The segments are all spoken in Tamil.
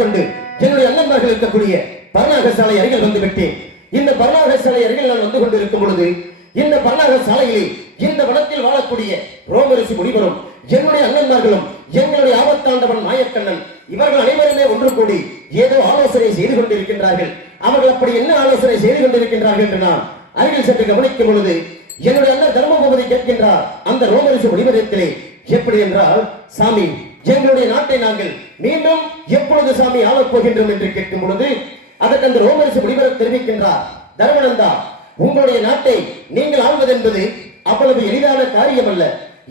கொண்டு என்னுடைய அண்ணன்மார்கள் இருக்கக்கூடிய பர்ணாக சாலை அருகில் வந்து விட்டேன். இந்த பர்ணாக சாலை அருகில் நான் வந்து கொண்டிருக்கும் பொழுது இந்த பர்ணாக சாலையிலே இந்த வனத்தில் வாழக்கூடிய ரோமரிஷி முனிவரும் என்னுடைய அண்ணன்மார்களும் எங்களுடைய ஆபத்தாண்டவன் மாயக்கண்ணன் இவர்கள் அனைவருமே ஒன்று கூடி ஏதோ ஆலோசனை செய்து கொண்டிருக்கின்றார்கள். அவர்கள் அப்படி என்ன ஆலோசனை செய்து கொண்டிருக்கின்றார்கள் என்று நான் அருகில் சென்று கவனிக்கும் பொழுது என்னுடைய அண்ணன் தர்மபூபதி கேட்கின்றார் அந்த ரோமரிஷி முனிவரத்திலே, எப்படி என்றால், சாமி எங்களுடைய நாட்டை நாங்கள் மீண்டும் எப்பொழுது சாமி ஆளப் போகின்றோம் என்று கேட்கும் பொழுது அதற்கு அந்த ரோமரிஷி முனிவர் தெரிவிக்கின்றார், தர்மநந்தா உங்களுடைய நாட்டை நீங்கள் ஆள்வது என்பது அவ்வளவு எளிதான காரியம் அல்ல.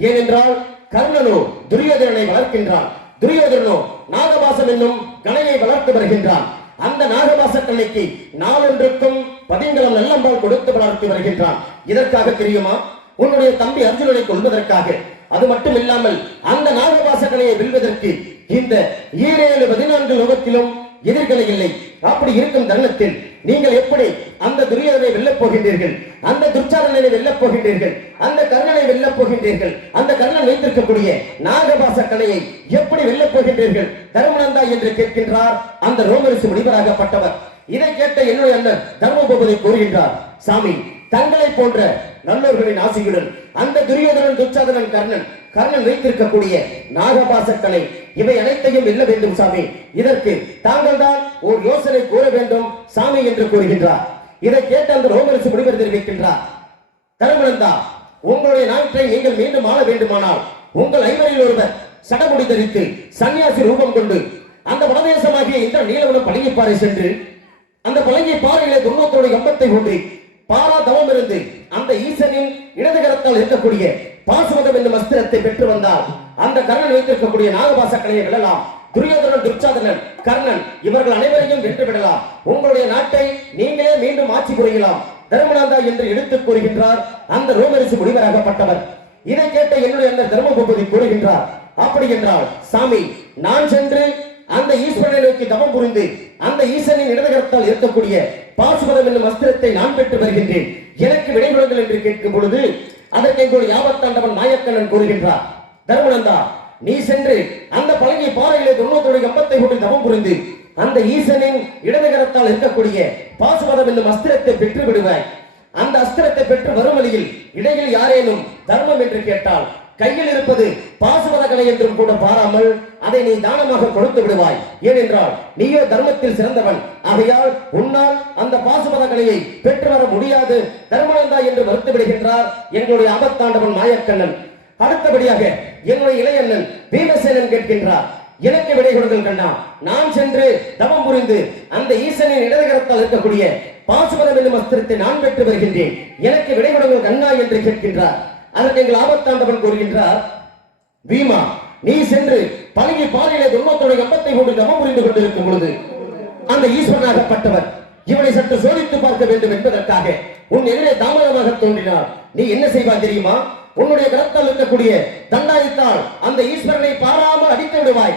ஏனென்றால் கர்ணனோ துரியோதனனை வளர்க்கின்றான், துரியோதனோ நாகபாசம் என்னும் கணையை வளர்த்து வருகின்றான். அந்த நாகபாச கண்ணைக்கு நாளொன்றுக்கும் 10 நல்லம்பால் கொடுத்து வளர்த்து வருகின்றான். இதற்காக தெரியுமா? உன்னுடைய தம்பி அர்ஜுனனை கொள்வதற்காக. அது மட்டும் இல்லாமல் அந்த நாகபாச கணையை வெல்வதற்கு இந்த 14 லோகத்திலும் எதிர்களை இல்லை. அப்படி இருக்கும் தருணத்தில் நீங்கள் எப்படி அந்த துரியோதனை வெல்லப் போகின்றீர்கள்? அந்த துர்ச்சாதனனை வெல்லப் போகின்றீர்கள்? அந்த கர்ணனை வெல்லப் போகின்றீர்கள்? அந்த கர்ணன் வைத்திருக்கக்கூடிய நாகபாச கணையை எப்படி வெல்லப் போகின்றீர்கள் தர்மநந்தா என்று கேட்கின்றார் அந்த ரோமரிஷி முனிவராகப்பட்டவர். இதை கேட்ட என்னுடைய அண்ணன் தர்மபூபதி கூறுகின்றார், சாமி தங்களை போன்ற நல்லோர்களின் ஆசியுடன் அந்த துரியோதனன் துர்ச்சாதனன் கர்ணன் வைத்திருக்கக்கூடிய நாகபாசக்கலை இவை அனைத்தையும் வெல்ல வேண்டும் சாமி. இதற்கு தாங்கள் தான் ஒரு யோசனை கூற வேண்டும் சாமி என்று கூறுகின்றார். இதை கேட்ட அந்த ரோமரிஷி முனிவர் தெரிவிக்கின்றார், தர்மநந்தா உங்களுடைய நாட்டை நீங்கள் மீண்டும் ஆள வேண்டுமானால் உங்கள் ஐவரில் ஒருவர் சடமுடி தரித்து சன்னியாசி ரூபம் கொண்டு அந்த வடதேசமாகிய இந்த நீலவனம் பழங்கிப்பாறை சென்று அந்த பழங்கிப்பாறையிலே துர்மத்தோட கம்பத்தை ஒன்றி பாரா தவம் இருந்து அந்த ஈசனின் இடது கரத்தால் இருக்கக்கூடிய பாசுவதம் என்னும் அஸ்திரத்தை பெற்று வந்தால் அந்த கர்ணன் வைத்திருக்கக்கூடிய நாகபாச கலையை வெல்லலாம். துரியோதனன் துர்ச்சாதனன் கர்ணன் இவர்கள் அனைவரையும் வென்று விடலாம். உங்களுடைய நாட்டை நீங்களே மீண்டும் ஆட்சி புரியலாம் தர்மநந்தா என்று எடுத்துக் கூறுகின்றார் அந்த ரோமரிஷி முனிவராகப்பட்டவர். இதை கேட்ட என்னுடைய அந்த தர்மபூபதி கூறுகின்றார், அப்படி என்றால் சாமி நான் சென்று அந்த ஈஸ்வரனை நோக்கி தவம் புரிந்து அந்த ஈசனின் இடதுகரத்தால் இருக்கக்கூடிய பாசுபதம் என்னும் அஸ்திரத்தை நான் பெற்று வருகின்றேன், எனக்கு விடை கொடுங்கள் என்று கேட்கும் பொழுது அதற்கு எங்களுடைய ஆபத்தாண்டவன் மாயக்கண்ணன் கூறுகின்றார், தர்மநந்தா நீ சென்று அந்த பழகிய பாறையிலே 90 கம்பத்தை கொண்டு தவம் புரிந்து அந்த ஈசனின் இடதுகரத்தால் இருக்கக்கூடிய பாசுபதம் என்னும் அஸ்திரத்தை பெற்று விடுவாய். அந்த அஸ்திரத்தை பெற்று வரும் வழியில் இடையில் யாரேனும் தர்மம் என்று கேட்டால் கையில் இருப்பது பாசுபத கலை என்றும் கூட பாராமல் அதை நீ தானமாக கொடுத்து விடுவாய். ஏனென்றால் நீயோ தர்மத்தில் சிறந்தவன். ஆகையால் உன்னால் அந்த பாசுபத கலையை பெற்று வர முடியாது தர்மநந்தா என்று மறுத்து விடுகின்றார் எங்களுடைய ஆபத்தாண்டவன் மாயக்கண்ணன். அடுத்தபடியாக என்னுடைய இளையண்ணன் பீமசேனன் கேட்கின்றார், எனக்கு விடை கொடுங்கள் கண்ணா, நான் சென்று தவம் புரிந்து அந்த ஈசனின் இடதுகரத்தால் இருக்கக்கூடிய பாசுபதம் என்னும் அஸ்திரத்தை நான் பெற்று வருகின்றேன், எனக்கு விடை கொடுங்கள் கண்ணா என்று கேட்கின்றார். அதற்கு எங்கள் ஆபத்தாண்டவன் கூறுகின்றார், பீமா நீ சென்று பழகி பாறையிலே 90 கம்பத்தை கொண்டு தவம் புரிந்து கொண்டிருக்கும் பொழுது அந்த ஈஸ்வரனாகப்பட்டவர் இவனை சற்று சோதித்து பார்க்க வேண்டும் என்பதற்காக உன் எதிரே தாமதமாக தோன்றினார். நீ என்ன செய்வாய் தெரியுமா? உன்னுடைய கரத்தால் இருக்கக்கூடிய தண்டாயத்தால் அந்த ஈஸ்வரனை பாராமல் அடித்து விடுவாய்.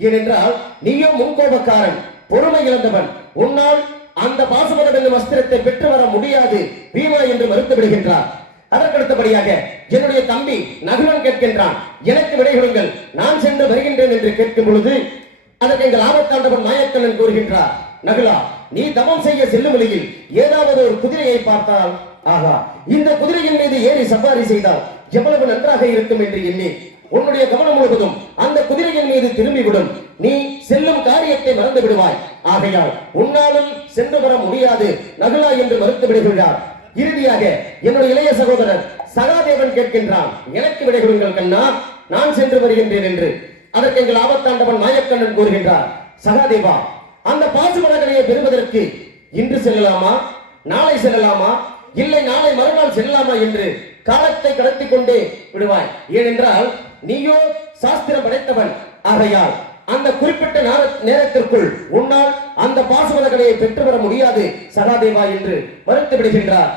ஏனென்றால் நீயோ முன்கோபக்காரன், பொறுமை இழந்தவன், உன்னால் அந்த பாசுபதம் என்னும் அஸ்திரத்தை பெற்று வர முடியாது பீமா என்று மறுத்து விடுகின்றார். அதற்கடுத்தபடியாக என்னுடைய தம்பி நகுலன் கேட்கின்றான், எனக்கு விடை கொடுங்கள், நான் சென்று வருகின்றேன் என்று கேட்கும் பொழுது அதற்கு எங்கள் ஆபத்தாண்டவன் மாயக்கண்ணன் கூறுகின்றார், நகுலா நீ தவம் செய்ய செல்லும் வழியில் ஏதாவது ஒரு குதிரையை பார்த்தால், ஆகா இந்த குதிரையின் மீது ஏறி சவாரி செய்தால் எவ்வளவு நன்றாக இருக்கும் என்று எண்ணி உன்னுடைய கவனம் முழுவதும் அந்த குதிரையின் மீது திரும்பிவிடும், நீ செல்லும் காரியத்தை மறந்து விடுவாய். ஆகையால் உன்னாலும் சென்று வர முடியாது நகுலா என்று மறுத்து விடுகிறார். இறுதியாக என்னுடைய இளைய சகோதரர் சகாதேவன் கேட்கின்றான், எனக்கு விடை கொடுங்கள் கண்ணா, நான் சென்று வருகின்றேன் என்று. அதற்கு எங்கள் ஆபத்தாண்டவன் மாயக்கண்ணன் கூறுகின்றார், சகாதேவா அந்த பாசுபதகனையை பெறுவதற்கு இன்று செல்லலாமா, நாளை செல்லலாமா, இல்லை நாளை மறுநாள் செல்லலாமா என்று காலத்தை கடத்தி கொண்டே விடுவாய். ஏனென்றால் நீயோ சாஸ்திரம் படைத்தவன். ஆகையால் அந்த குறிப்பிட்ட நேரத்திற்குள் உன்னால் அந்த பாசுபதகனையை பெற்று வர முடியாது சகாதேவா என்று மறுத்து விடுகின்றார்.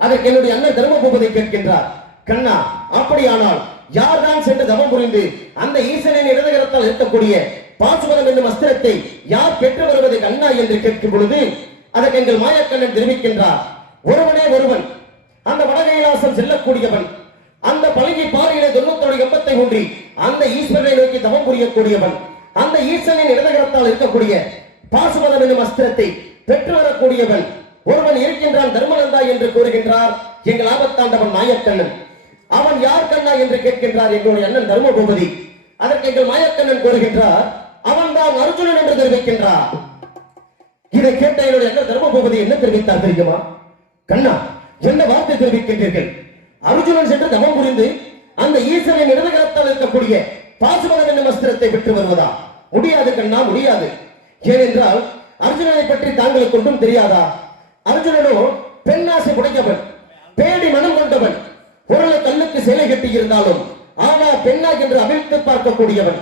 அதற்கு என்னுடைய அண்ணன் தர்மபூபதி கேட்கின்றார், கண்ணா அப்படியானால் யார்தான் சென்று தவம் புரிந்து அந்த ஈசனின் இடதுகரத்தால் இருக்கக்கூடிய பாசுபதம் என்னும் அஸ்திரத்தை யார் பெற்று வருவது கண்ணா என்று கேட்கும் பொழுது அதற்கு எங்கள் மாயக்கண்ணன் தெரிவிக்கின்றார், ஒருவனே ஒருவன், அந்த வடகைலாசம் செல்லக்கூடியவன், அந்த பழகி பாறையிலே 90 கம்பத்தை ஊன்றி அந்த ஈஸ்வரனை நோக்கி தவம் புரியக்கூடியவன், அந்த ஈஸ்வரன் ஈசனின் இடதுகரத்தால் இருக்கக்கூடிய பாசுபதம் என்னும் அஸ்திரத்தை பெற்று வரக்கூடியவன் ஒருவன் இருக்கின்றான் தர்மநந்தா என்று கூறுகின்றார் எங்கள் ஆபத்தாண்டவன் மாயக்கண்ணன். அவன் யார் கண்ணா என்று கேட்கின்றார் எங்களுடைய அண்ணன் தர்மபூபதி. அதற்கு எங்கள் மாயக்கண்ணன் கூறுகின்றார் அவன் தான் அர்ஜுனன் என்று தெரிவிக்கின்றார். இதை கேட்ட என்னுடைய அண்ணன் தர்மபூபதி என்ன தெரிவித்தார் தெரியுமா? கண்ணா, என்ன வார்த்தை தெரிவிக்கின்றீர்கள்? அர்ஜுனன் சென்று தவம் புரிந்து அந்த ஈசனின் இடதுகரத்தால் இருக்கக்கூடிய பாசுபதம் என்னும் அஸ்திரத்தை பெற்று வருவதா? முடியாது கண்ணா, முடியாது. ஏனென்றால் அர்ஜுனனை பற்றி தாங்களுக்கு ஒன்றும் தெரியாதா? அர்ஜுனனோ பெண்ணாசை உடையவன், பேடி மனம் கொண்டவன், பொருளை கண்ணுக்கு சிலை கட்டி இருந்தாலும் ஆனா பெண்ணா என்று அவிழ்த்து பார்க்கக்கூடியவன்.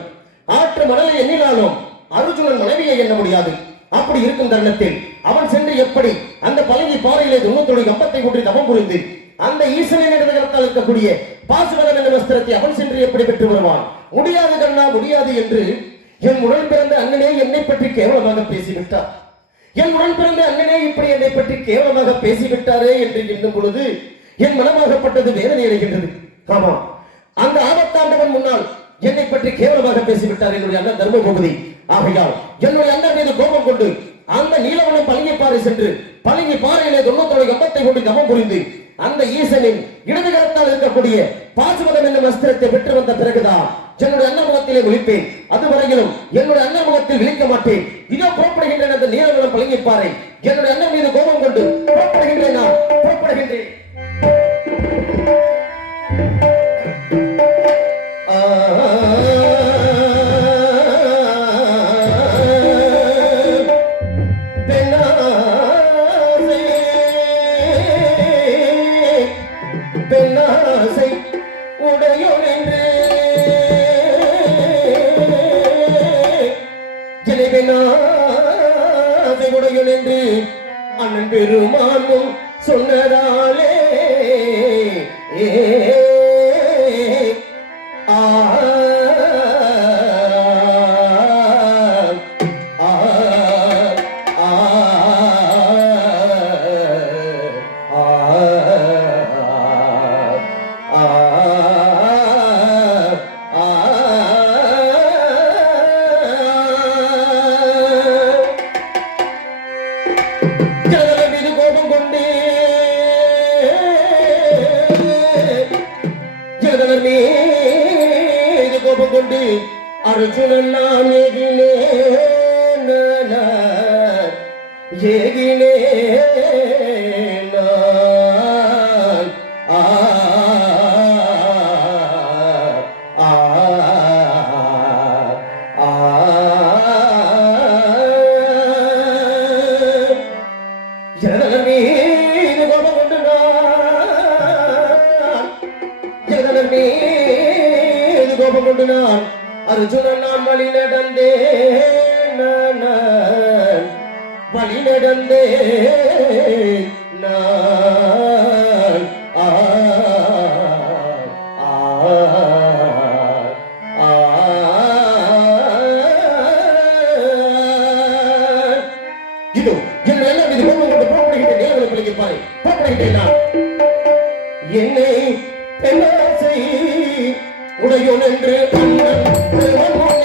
ஆற்று மணலை எண்ணினாலும் அர்ஜுனன் மனைவியை எண்ண முடியாது. அப்படி இருக்கும் தருணத்தில் அவன் சென்று எப்படி அந்த பழங்கி பாறையிலே துண்ணத்தோடு கம்பத்தை ஊற்றி தவம் புரிந்து அந்த ஈசனின் இடதுகரத்தால் இருக்கக்கூடிய பாசுபதம் என்ற வஸ்திரத்தை அவன் சென்று எப்படி பெற்று வருவான்? முடியாது கண்ணா, முடியாது என்று என் உடன் பிறந்த அண்ணனே என்னை பற்றி கேவலமாக பேசிவிட்டார். என் உடன் பிறந்த அண்ணனே இப்படி என்னை பற்றி கேவலமாக பேசிவிட்டாரே என்று எண்ணும் பொழுது என் மனமாகப்பட்டது வேதனை அடைகின்றது. ஆமா, அந்த ஆபத்தாண்டவன் முன்னால் என்னை பற்றி கேவலமாக பேசிவிட்டார் என்னுடைய அண்ணன் தர்மபூபதி. ஆகையால் என்னுடைய அண்ணன் மீது கோபம் கொண்டு அந்த நீலவனம் பழங்கி பாறை சென்று பழங்கி பாறையிலே தொண்ணூத்தோடு கம்பத்தை கொண்டு தவம் புரிந்து அந்த ஈசனின் இடதுகரத்தால் இருக்கக்கூடிய பாசுபதம் என்னும் அஸ்திரத்தை பெற்று வந்த பிறகுதான் என்னுடைய அண்ணன் முகத்திலே விழிப்பேன். அதுவரையிலும் என்னுடைய அண்ணன் முகத்தில் விழிக்க மாட்டேன். இதோ புறப்படுகின்றேன் அந்த நீலவனம் பழங்கி பாறை. என்னுடைய அண்ணன் மீது கோபம் கொண்டு புறப்படுகின்றேன், நான் புறப்படுகின்றேன். பெண்ணாசை உடையோன் என்று ஜெயபெண்ணாசை உடையோன் என்று அண்ணன் பெருமானும் சொன்னதாலே அர்ஜுனன் நான் ஏகினே கோபம் கொண்டு நான் அர்ஜுனன் நான் வழி நடந்தேன், வழி நடந்தேன் நான். இதோ என்னை எல்லாம் இது கோபம் கொண்டு புறப்படுகின்ற நேரங்களை பழகிப்பாய், புறப்படுகின்றேன் நான். என்னை பெண்ணாசை உடையோன் என்று அண்ணன் சொன்னாலே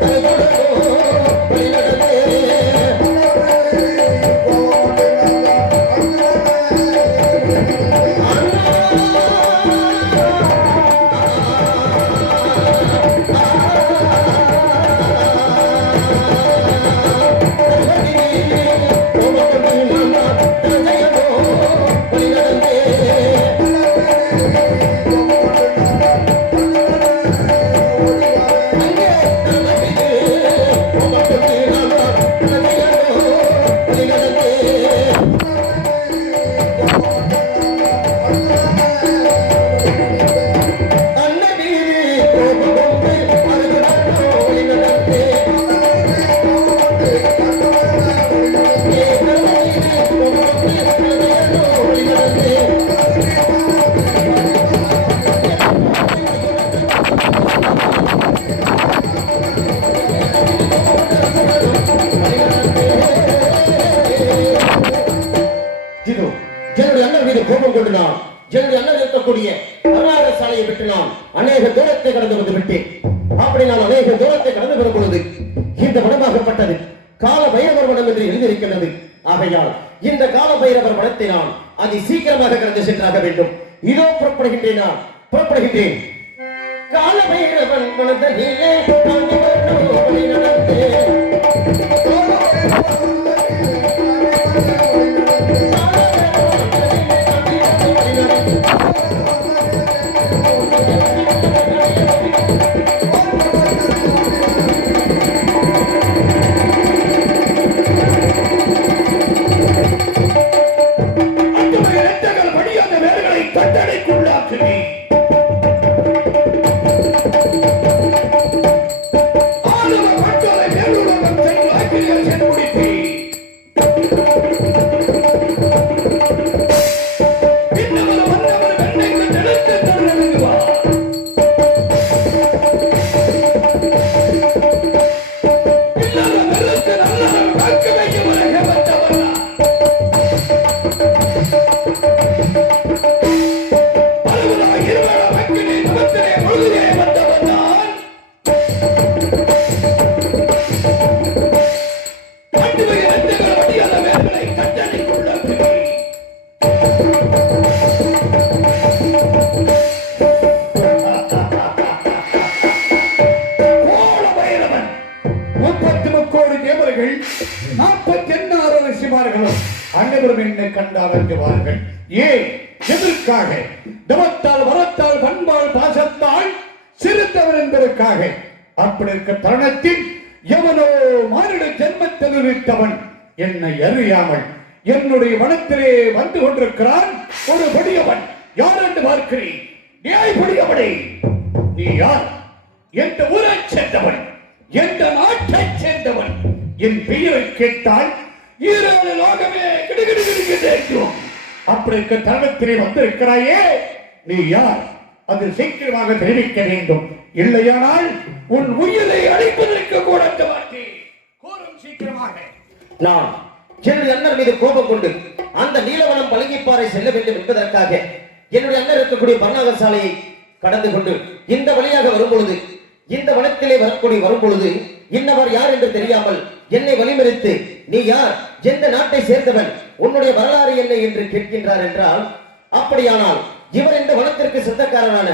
I'm என்னுடைய அண்ணன் மீது கோபம் கொண்டு நான் என்னுடைய அண்ணன் இருக்கக்கூடிய வரலாறு சாலையை விட்டு நான் அநேக தூரத்தை கடந்து வந்து விட்டேன். அப்படி நான் அநேக தூரத்தை கடந்து வரும் பொழுது இந்த வனமாகப்பட்டது கால பைரவர் வனம் என்று எழுதியிருக்கிறது. ஆகையால் இந்த கால பைரவர் வனத்தை நான் அதி சீக்கிரமாக கடந்து சென்றாக வேண்டும். இதோ புறப்படுகின்றேன், நான் புறப்படுகின்றேன். கால பைரவன் வனத்திலே அனைவரும் என்னை கண்டால் அஞ்சுவார்கள். ஏன்? எதற்காக? தவத்தால், வரத்தால், பண்பால், பாசத்தால் சிறுத்தவர் என்பதற்காக. அப்படி இருக்க தருணத்தில் எவனோ மானிட ஜென்மத்தில் இருந்தவன் என்னை அறியாமல் என்னுடைய வனத்திலே வந்து கொண்டிருக்கிறான். ஒரு படியவன். யார் என்று பார்க்கிறேன்? நியாயப்படியவனே, நீ யார்? எந்த ஊரை சேர்ந்தவன்? எந்த நாட்டை சேர்ந்தவன்? என் பெயரை கேட்டால் ஈரான லோகமே கிடுகிடுகிடுகிறோம். அப்படி இருக்க தருணத்திலே வந்திருக்கிறாயே, நீ யார்? அது சீக்கிரமாக தெரிவிக்க வேண்டும். இல்லையானால் உன் உயிரை அழிப்பதற்கு கூட கோரும். சீக்கிரமாக. நான் என்னுடைய அண்ணன் மீது கோபம் கொண்டு அந்த நீலவனம் பழங்கிப்பாறை செல்ல வேண்டும் என்பதற்காக என்னுடைய அண்ணன் இருக்கக்கூடிய பர்ணாகர் சாலையை கடந்து கொண்டு இந்த வழியாக வரும்பொழுது, இந்த வனத்திலே வரக்கூடிய வரும்பொழுது இன்னவர் யார் என்று தெரியாமல் என்னை வழிமறித்து, நீ யார்? எந்த நாட்டை சேர்ந்தவன்? உன்னுடைய வரலாறு என்ன என்று கேட்கின்றார் என்றால், அப்படியானால் இவர் இந்த வனத்திற்கு சொந்தக்காரரான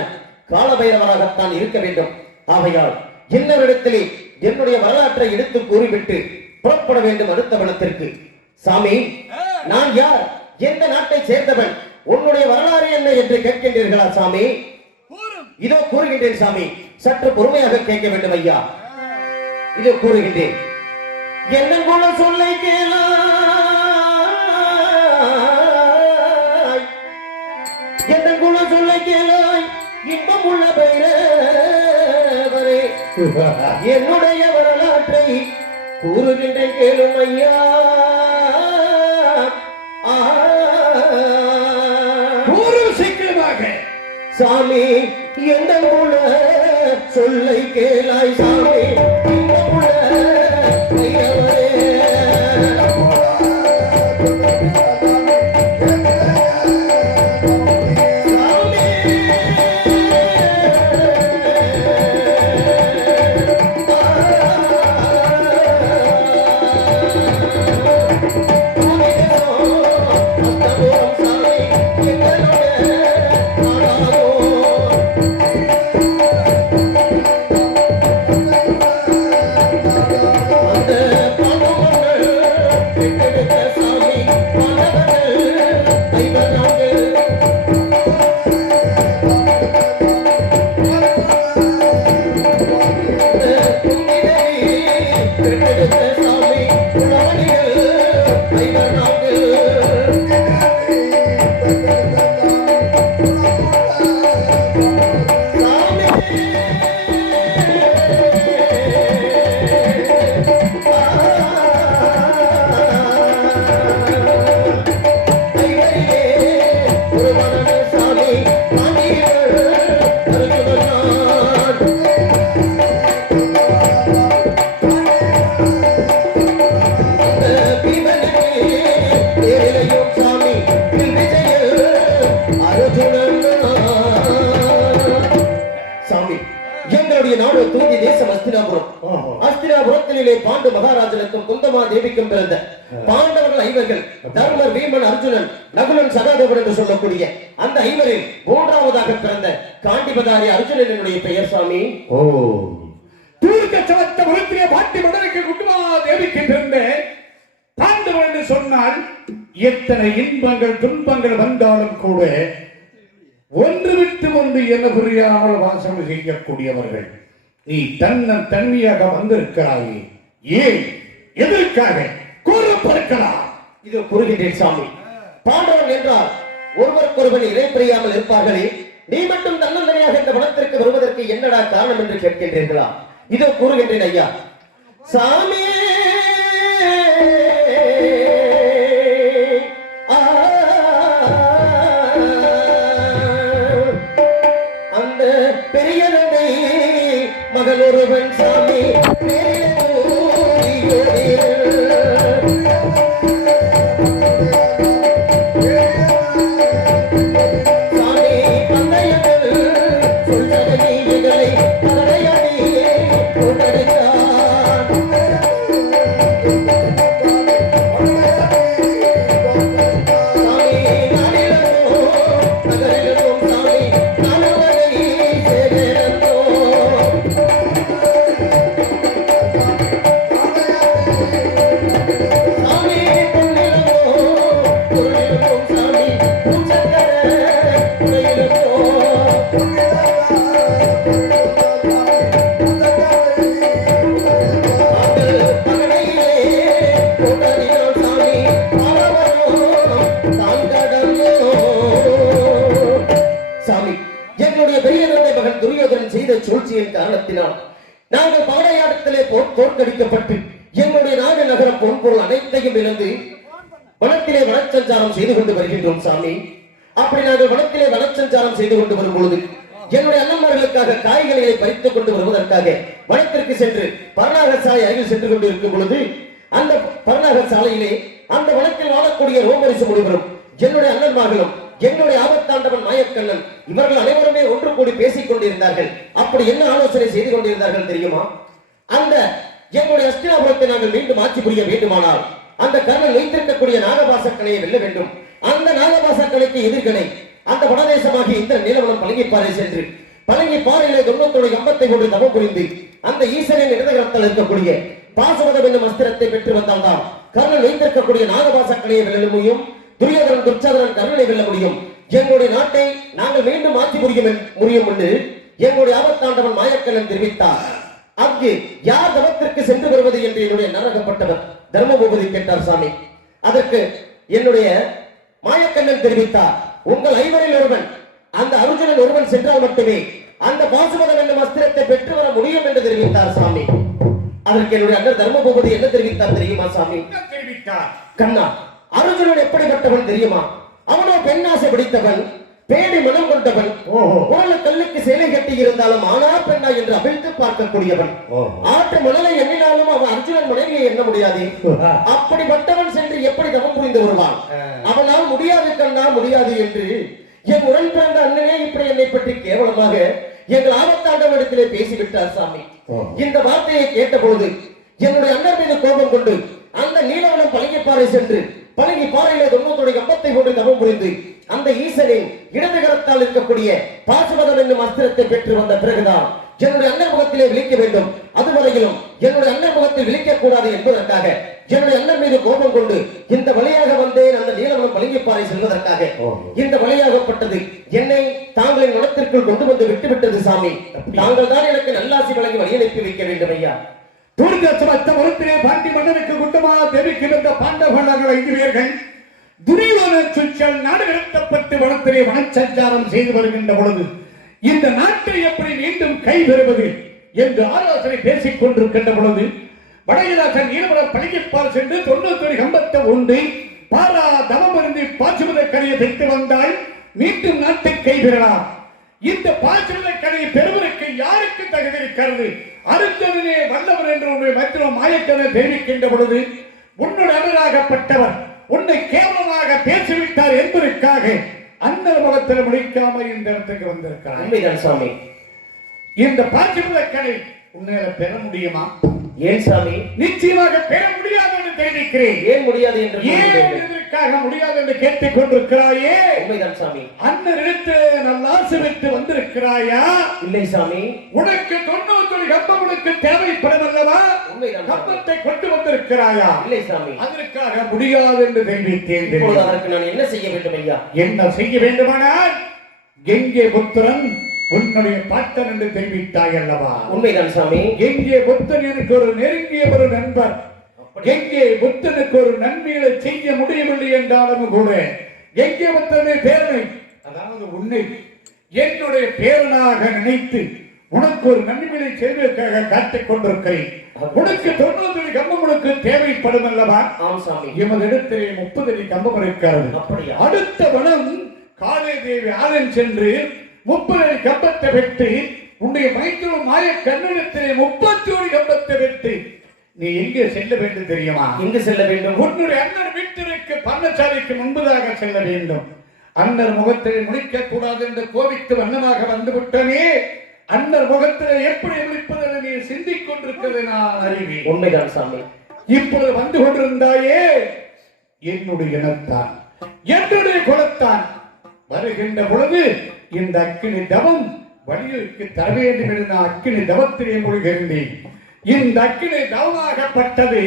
காலபைரவராகத்தான் இருக்க வேண்டும். ஆகையால் இன்னொருடத்திலே என்னுடைய வரலாற்றை எடுத்து கூறிவிட்டு புறப்பட வேண்டும் அடுத்த வனத்திற்கு. சாமி, நான் யார்? எந்த நாட்டை சேர்ந்தவன்? உன்னுடைய வரலாறு என்ன என்று கேட்கின்றீர்களா சாமி? இதோ கூறுகின்றேன் சாமி, சற்று பொறுமையாக கேட்க வேண்டும் ஐயா. இதோ கூறுகின்றேன். என்ன குண சொல்லை கேளாய், என்ன குண சொல்லை கேளாய், இன்பம் உள்ள பைரவரே, என்னுடைய வரலாற்றை கூறுகின்றேன் கேளும் ஐயா. சீக்கிரமாக சாமி, எந்த குண சொல்லை கேளாய் சாமி, இன்பம் உள்ள பைரவரே. அந்த வாழக்கூடிய நாடு தூதி தேசம் அஸ்தினாபுரம். ஓஹோ. அஸ்தினாபுரத்திலே பாண்டு மகாராஜனுக்கும் குந்தமா தேவிக்கும் பிறந்த பாண்டவர்கள் ஐவர்கள் தர்மர், வீமன், அர்ஜுனன், நகுலன், சகாதேவன் என்று சொல்லக்கூடிய அந்த ஐவரில் மூன்றாவதாக பிறந்த காண்டிபதாரி அர்ஜுனன் என்னுடைய பெயர் சாமி. ஓ, தூர்க்க சமத்த முகத்திலே பாட்டி மன்னனுக்கு குண்டுமா தேவிக்கு பிறந்த பாண்டவன் என்று சொன்னால் எத்தனை இன்பங்கள் துன்பங்கள் வந்தாலும் கூட ஒன்று விட்டு ஒன்று என்ன புரியாமல் வாசம் செய்யக்கூடியவர்கள். நீ தன்மையாக வந்திருக்கிறாயே, ஏன், எதற்காக கூறப்படுகிறார்? இது கூறுகின்றேன் சாமி. பாண்டவன் என்றால் ஒருவருக்கொருவர் இணை பிரியாமல் இருப்பார்களே, நீ மட்டும் தன்னந்தனியாக இந்த வனத்திற்கு வருவதற்கு என்னடா காரணம் என்று கேட்கின்றீர்களா? இதோ கூறுகின்றேன் ஐயா. சாமி அந்த பெரிய நடை மகள் ஒருவன் சாமி காரணத்தினால் நாங்கள் பகடையாட்டத்திலே தோற்கடிக்கப்பட்டு எங்களுடைய நாடு நகரம் பொன்பொருள் அனைத்தையும் இழந்து வனத்திலே வனச்சஞ்சாரம் செய்து கொண்டு வருகின்றோம் சாமி. அப்படி நாங்கள் வனத்திலே வனச்சஞ்சாரம் செய்து கொண்டு வரும் பொழுது என்னுடைய அண்ணன்மார்களுக்காக காய்கறிகளை பறித்துக் கொண்டு வருவதற்காக வனத்திற்கு சென்று பரணாக சாலை அருகில் சென்று கொண்டு இருக்கும் பொழுது அந்த பரணாக சாலையிலே அந்த வனத்தில் வாழக்கூடிய ரோமரிசு முனிவரும் என்னுடைய அண்ணன்மார்களும் என்னுடைய ஆபத்தாண்டவன் நாயக்கண்ணன் இவர்கள் அனைவருமே ஒன்று கூடி பேசிக் கொண்டிருந்தார்கள். அப்படி என்ன ஆலோசனை செய்து கொண்டிருந்தார்கள் தெரியுமா? அந்த எங்களுடைய அஸ்தினாபுரத்தை நாங்கள் மீண்டும் ஆட்சி புரிய வேண்டுமானால் அந்த கர்ணன் வைத்திருக்கக்கூடிய நாகபாசக்கணையை வெல்ல வேண்டும். அந்த நாகபாசக்கணைக்கு எதிர்கணை அந்த வடதேசமாகி இந்த நீலவனம் பழங்கிப்பாறை சென்று பழங்கிப்பாறையிலே தொண்ணூத்தோடு கம்பத்தை கொண்டு தவம் புரிந்து அந்த ஈசனின் இடதுகரத்தில் இருக்கக்கூடிய பாசவதம் என்னும் அஸ்திரத்தை பெற்று வந்தால்தான் கர்ணன் வைத்திருக்கக்கூடிய நாகபாசக்கணையை வெல்ல முடியும். துரியோதனன், துர்ச்சோதனன் கர்ணனை வெல்ல முடியும். எங்களுடைய நாட்டை நாங்கள் மீண்டும் ஆட்சி முடியும் என்று எங்களுடைய ஆபத்தாண்டவன் நாயக்கண்ணன் தெரிவித்தார். அங்கு யார் தவத்திற்கு சென்று வருவது என்று என்னுடைய நரகப்பட்டவர் தர்மபூபதி கேட்டார் சாமி. அதற்கு என்னுடைய மாயக்கண்ணன் தெரிவித்தார், உங்கள் ஐவரில் ஒருவன் அந்த அர்ஜுனன் ஒருவன் சென்றால் மட்டுமே அந்த பாசுபதம் என்னும் அஸ்திரத்தை பெற்று வர முடியும் என்று தெரிவித்தார் சாமி. அதற்கு என்னுடைய அண்ணன் தர்மபூபதி என்ன தெரிவித்தார் தெரியுமா சாமி? கண்ணா, அர்ஜுனன் எப்படிப்பட்டவன் தெரியுமா? அவனோ பெண்ணாசை பிடித்தவன், பேடி மனம் கொண்டவன், கல்லுக்கு சேலை கட்டி இருந்தாலும் ஆனா பெண்ணா என்று அவிழ்த்து பார்க்கக்கூடியவன். ஆட்டு மணலை எண்ணினாலும் அவன் அர்ஜுனன் மனைவியை எண்ண முடியாது. அப்படிப்பட்டவன் சென்று எப்படி தவம் புரிந்து வருவான்? அவனால் முடியாது கண்ணா, முடியாது என்று என் உடன் பிறந்த அண்ணனே இப்படி என்னை பற்றி கேவலமாக எங்கள் ஆபத்தாண்டவனிடத்திலே பேசிவிட்டார் சாமி. இந்த வார்த்தையை கேட்ட பொழுது என்னுடைய அண்ணன் மீது கோபம் கொண்டு அந்த நீலவனம் பழங்கிப்பாறை சென்று பழங்கிப்பாறையிலே தொண்ணூத்தோடு கம்பத்தை கொண்டு தவம் புரிந்து அந்த ஈசனின் இடது கரத்தால் இருக்கக்கூடிய பாசுபதம் என்னும் அஸ்திரத்தை பெற்று வந்த பிறகுதான் என்னுடைய அண்ணன் முகத்திலே விழிக்க வேண்டும். அதுவரையிலும் என்னுடைய அண்ணன் முகத்தில் விழிக்க கூடாது என்பதற்காக என்னுடைய அண்ணன் மீது கோபம் கொண்டு இந்த வழியாக வந்தேன். அந்த நீலவனம் பழங்கிப்பாறை செல்வதற்காக இந்த வழியாகப்பட்டது என்னை தாங்களின் மனத்திற்குள் கொண்டு வந்து விட்டுவிட்டது சாமி. தாங்கள் தான் எனக்கு நல்லாசி வழங்கி வழி அனுப்பி வைக்க வேண்டும் ஐயா. பாண்டி மன்னனுக்கு குண்டமா தெரிவிக்க வந்த பாண்டவர்கள் 5 பேர்கள் துரியோதனன் சுற்றல் நாடு கடத்தப்பட்டு வனத்திலே வனச்சஞ்சாரம் செய்து வருகின்ற பொழுது இந்த நாட்டை எப்படி மீண்டும் கைபெறுவது என்று ஆலோசனை பேசிக் கொண்டிருக்கின்ற பொழுது வடகிழக்கன் நீலவனம் பழங்கிப்பாறை சென்று 91 கம்பத்தை உண்டு பாரா தவம் இருந்து பாசுபத கரையை பெற்று வந்தால் மீண்டும் நாட்டை கைபெறலாம். இந்த பாசுபத கரையை பெறுவதற்கு யாருக்கு தகுதி இருக்கிறது? அர்ஜுனனே வல்லவர் என்று உன்னுடைய மத்திரம் மாயக்கண்ணன் தெரிவிக்கின்ற பொழுது உன்னுடைய அண்ணனாகப்பட்டவர் உன்னை கேவலமாக பேசிவிட்டார் என்பதற்காக அந்த முகத்தில் முடிக்காமல் இந்த இடத்துக்கு வந்திருக்கிறார். சாமி, இந்த பாசிபதக்கனை உன்னால பெற முடியுமா? ஏன் சாமி? நிச்சயமாக பெற முடியாது என்று தெரிவிக்கிறேன். ஏன் முடியாது என்று எதற்காக முடியாது என்று கேட்டுக் கொண்டிருக்கிறாயே? உண்மைதான் சாமி. அண்ணனிடத்து நல்லாசை பெற்று வந்திருக்கிறாயா? இல்லை சாமி. உனக்கு 90 கம்பம் உனக்கு தேவைப்படும் அல்லவா? உண்மைதான். கம்பத்தை கொண்டு வந்திருக்கிறாயா? இல்லை சாமி. அதற்காக முடியாது என்று தெரிவித்தேன். இப்பொழுது அதற்கு நான் என்ன செய்ய வேண்டும் ஐயா? என்ன செய்ய வேண்டுமானால் எங்கே புத்திரன் உன்னுடைய பாட்டன் என்று தெரிவித்தாய் அல்லவா? உண்மைதான் சாமி. எங்கே புத்தன் எனக்கு ஒரு நெருங்கிய ஒரு நண்பர், எங்கே புத்தனுக்கு ஒரு நன்மைகளை செய்ய முடியவில்லை என்றாலும் கூட எங்கே புத்தனுடைய பேரனை, அதாவது உன்னை என்னுடைய பேரனாக நினைத்து உனக்கு ஒரு நன்மைகளை செய்வதற்காக காத்துக் கொண்டிருக்கிறேன். உனக்கு 90 கம்பம் உனக்கு தேவைப்படும் அல்லவா? ஆம் சாமி. எமது இடத்திலே 30 கம்பம் இருக்கிறது. அப்படியா? அடுத்த வனம் காளை தேவி ஆலயம் சென்று 30 கம்பத்தை வெட்டி உன்னுடைய மைந்தரும் மாய கண்ணனத்திலே 31 கம்பத்தை வெட்டி நீ எங்கே செல்ல வேண்டும் தெரியுமா? எங்கு செல்ல வேண்டும்? உன்னுடைய அண்ணன் வீட்டிற்கு பன்னசாலைக்கு முன்பதாக செல்ல வேண்டும். அண்ணர் முகத்தை முடிக்க கூடாது என்று கோபித்து வண்ணமாக வந்து விட்டனே, அண்ணர் முகத்திலே எப்படி முடிப்பதை நீ சிந்திக் கொண்டிருக்கிறது நான் அறிவேன். உண்மைதான் சாமி. இப்பொழுது வந்து கொண்டிருந்தாயே என்னுடைய இனத்தான், என்னுடைய குலத்தான். வருகின்ற பொழுது இந்த அக்கினி தவம் வலியுறுத்தி தர வேண்டும் என்று நான் அக்கினி தவத்திலே மூழ்கின்றேன். இந்த அக்கினி தவமாகப்பட்டது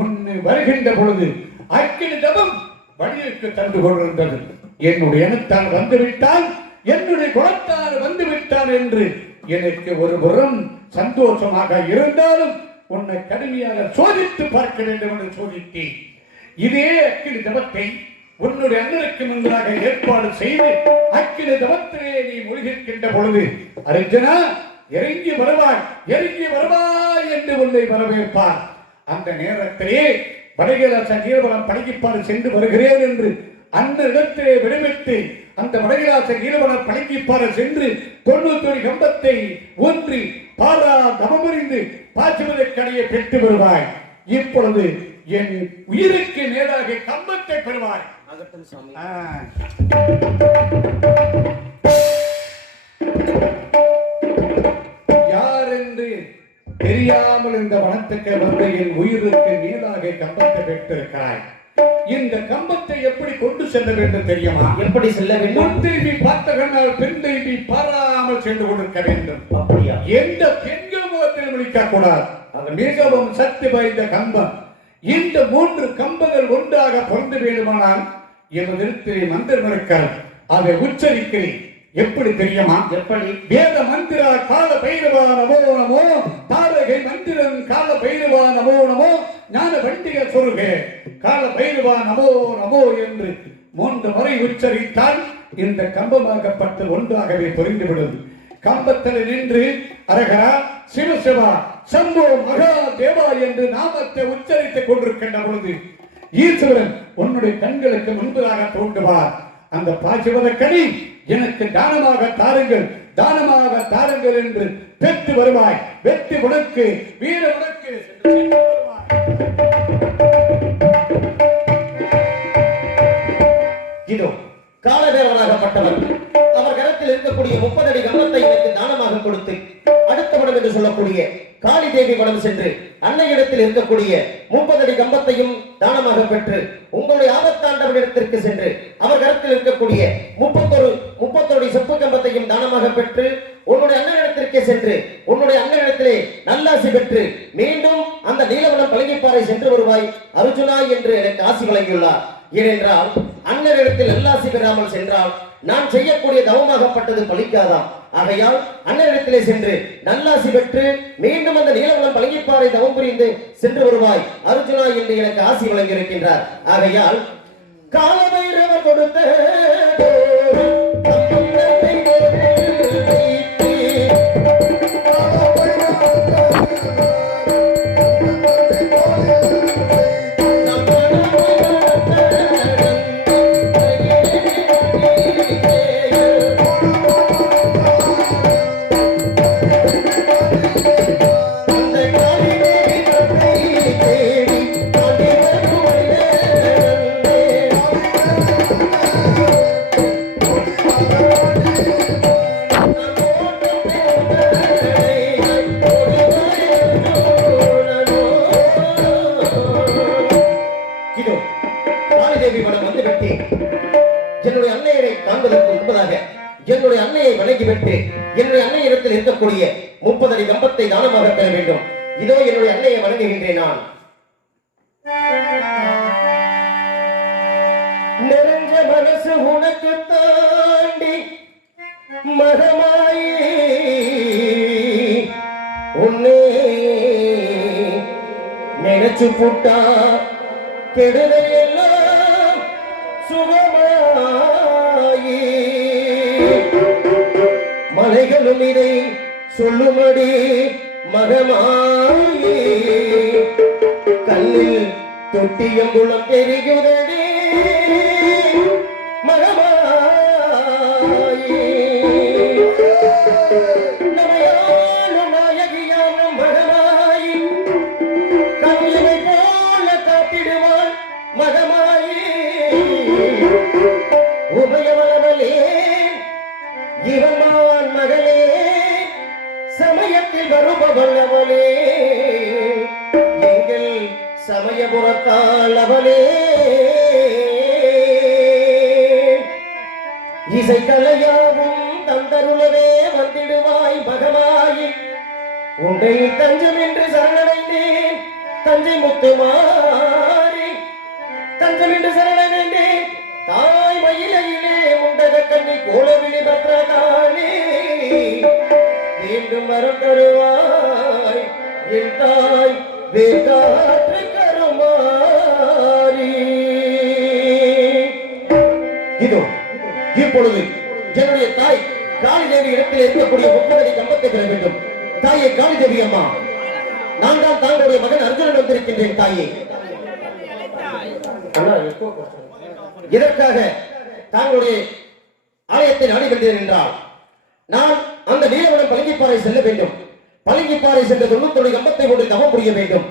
உன்னை வருகின்ற பொழுது அக்கினி தவம் வலியுறுத்தி தந்து கொண்டிருந்தது. என்னுடைய இனத்தான் வந்துவிட்டால், என்னுடைய குலத்தான் வந்துவிட்டான் என்று எனக்கு ஒரு புறம் சந்தோஷமாக இருந்தாலும் உன்னை கடுமையாக சோதித்து பார்க்க வேண்டும் என்று சோதித்தேன். இதே அக்கினி தவத்தை உன்னுடைய அண்ணனுக்கு முன்பாக ஏற்பாடு செய்து அக்கினி தவத்திலே நீ மூழ்கின்ற பொழுது அர்ஜுனா இறங்கி வருவாய், இறங்கி வருவாய் என்று உன்னை வரவேற்பார். அந்த நேரத்திலே வடகிலாச நீலவனம் பழகிப்பாடு சென்று வருகிறேன் என்று அந்த இடத்திலே விடுவித்து அந்த வடகிலாச நீலவனம் பழகிப்பாடு சென்று 91 கம்பத்தை ஒன்றி பாரா தவமறிந்து பாய்ச்சுவதற்கடையே பெற்று வருவாய். இப்பொழுது என் உயிருக்கு நேராக கம்பத்தை பெறுவாய். யார் என்று தெரியாமல் இந்த வனத்துக்கு வந்து என் உயிருக்கு நீராக கம்பத்தை பெற்றிருக்கிறாய். இந்த கம்பத்தை எப்படி கொண்டு செல்ல வேண்டும் தெரியுமா? எப்படி செல்ல வேண்டும்? முன் திரும்பி பார்த்த கண்ணால் பெண் திரும்பி பாராமல் சென்று கொண்டிருக்க வேண்டும். அப்படியா? எந்த பெண்கள் முகத்தில் முடிக்க கூடாது. மிகவும் சக்தி வாய்ந்த கம்பம். இந்த 3 கம்பங்கள் ஒன்றாக பொருந்து வேண்டுமானால் எமது இடத்திலே மந்திரம் இருக்கிறது. அதை உச்சரிக்கிறேன். எப்படி தெரியுமா? எப்படி? வேத மந்திரா கால பைரவா நமோ நமோ, தாரகை மந்திரம் கால பைரவா நமோ நமோ, ஞான பண்டிக சொருக கால பைரவா நமோ நமோ என்று 3 முறை உச்சரித்தால் இந்த கம்பமாகப்பட்ட ஒன்றாகவே பொருந்துவிடும். கம்பத்தில் நின்று அரகரா சிவசிவா சம்போ மகா தேவா என்று நாமத்தை உச்சரித்துக் கொண்டிருக்கின்ற பொழுது ஈஸ்வரன் உன்னுடைய கண்களுக்கு முன்பதாக தோன்றுவார். அந்த பாசிவதக்கனி எனக்கு தானமாக தாருங்கள், தானமாக தாருங்கள் என்று பெற்று வருவாய். வெற்றி உனக்கு, வீர உனக்கு. இதோ காலவேரவனாகப்பட்டவர் அவர் கரத்தில் இருக்கக்கூடிய 30 அடி கம்பத்தை எனக்கு தானமாக கொடுத்து அடுத்த படம் என்று சொல்லக்கூடிய காளி தேவி படம் சென்று அன்னையிடத்தில் இருக்கக்கூடிய 30 அடி கம்பத்தையும் தானமாக பெற்று உங்களுடைய ஆபத்தாண்டவனிடத்திற்கு சென்று அவர் கரத்தில் இருக்கக்கூடிய 31 செப்பு கம்பத்தையும் தானமாக பெற்று உன்னுடைய அண்ணனிடத்திற்கே சென்று உன்னுடைய அண்ணனிடத்திலே நல்லாசி பெற்று மீண்டும் அந்த நீலவனம் பழங்கிப்பாறை சென்று வருவாய் அர்ஜுனா என்று எனக்கு ஆசி வழங்கியுள்ளார். ஏனென்றால் அண்ணனிடத்தில் நல்லாசி பெறாமல் சென்றால் நான் செய்யக்கூடிய தவமாகப்பட்டது பலிக்காதாம். ஆகையால் அண்ணனிடத்திலே சென்று நல்லாசி பெற்று மீண்டும் அந்த நீலவனம் பழங்கிப்பாறை தவம் புரிந்து சென்று வருவாய் அர்ஜுனா என்று எனக்கு ஆசி வழங்கி இருக்கின்றார். ஆகையால் காலபைரவர் கொடுத்த கம்பத்தை தானமாக பெற வேண்டும். இதோ என்னுடைய அன்னையை வணங்குகின்றேன். நான் நிறைஞ்ச மனசு உனக்கு தாண்டி மகமாயி உன்னே நினைச்சு புட்டா கெடுதல் எல்லாம் சுகமாயி மலைகளும் இதை சொல்லுமடி மகமாயி கண்ணில் தொட்டியங்குளம் தெரியுதடி மகமாயி நமையாளும் நாயகியான மகமாயி கண்ணினை போல காத்திடுவாள் மகமாயி உபயவளவலே இவன்மான் மகளே சமயத்தில் வருபவள் அவளே எங்கள் சமயபுரத்தால் அவளே இசைக்கலையாவும் தந்தருளவே வந்திடுவாய் மகமாயி உன்னை தஞ்சம் என்று சரணடைந்தேன் தஞ்சை முத்துமாரி தஞ்சம் என்று சரணடைந்தேன் தாய் மயிலையிலே முண்டக கண்ணி கோலவிழி பத்ரகாளி மீண்டும் வரம் தருவாய் என் தாய் வேகாற்று கருமாரி. இதோ இப்பொழுது என்னுடைய தாய் காளி தேவி இடத்தில் இருக்கக்கூடிய 30 அடி கம்பத்தை பெற வேண்டும். தாயே காளி தேவி அம்மா, நான் தான் தாங்களுடைய மகன் அர்ஜுனன் வந்திருக்கின்றேன். தாயே இதற்காக தாங்களுடைய ஆலயத்தை நாடி வந்தேன் என்றால் நான் அந்த நீலவனம் பழங்கிப்பாறை செல்ல வேண்டும். பழங்கிப்பாறை சென்ற 90 கம்பத்தை கொண்டு தவம் புரிய வேண்டும்.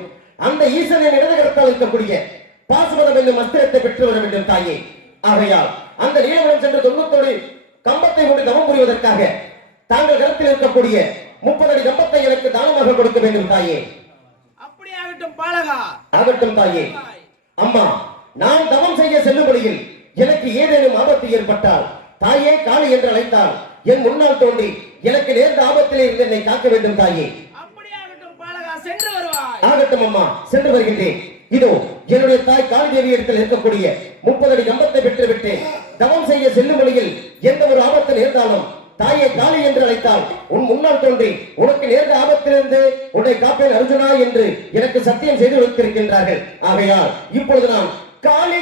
அந்த ஈசனின் இடதுகரத்தால் இருக்கக்கூடிய பாசுபதம் என்னும் அஸ்திரத்தை பெற்று வர வேண்டும் தாயே. ஆகையால் அந்த நீலவனம் சென்ற 90 கம்பத்தை கொண்டு தவம் புரிவதற்காக தாங்கள் கருத்தில் இருக்கக்கூடிய 30 அடி கம்பத்தை எனக்கு தானமாக கொடுக்க வேண்டும் தாயே. அப்படி ஆகட்டும் பாலகா. ஆகட்டும் தாயே. அம்மா, நான் தவம் செய்ய செல்லும் வழியில் எனக்கு ஏதேனும் ஆபத்து ஏற்பட்டால் தாயே காளி என்று அழைத்தால் என் முன்னால் தோன்றி எனக்கு நேர்ந்த ஆபத்திலே இருந்து என்னை காக்க வேண்டும் தாயே. அப்படி ஆகட்டும் பாலகா, சென்று வருவாய். ஆகட்டும் அம்மா, சென்று வருகின்றேன். இதோ என்னுடைய தாய் காளி தேவி இடத்தில் இருக்கக்கூடிய 30 அடி கம்பத்தை பெற்றுவிட்டேன். தவம் செய்ய செல்லும் வழியில் எந்த ஒரு ஆபத்து நேர்ந்தாலும் தாயை காளி என்று அழைத்தால் உன் முன்னால் தோன்றி உனக்கு நேர்ந்த ஆபத்திலிருந்து உன்னை காப்பேன் அர்ஜுனா என்று எனக்கு சத்தியம் செய்து வைத்திருக்கின்றார்கள். ஆகையால் இப்பொழுது நான் காளி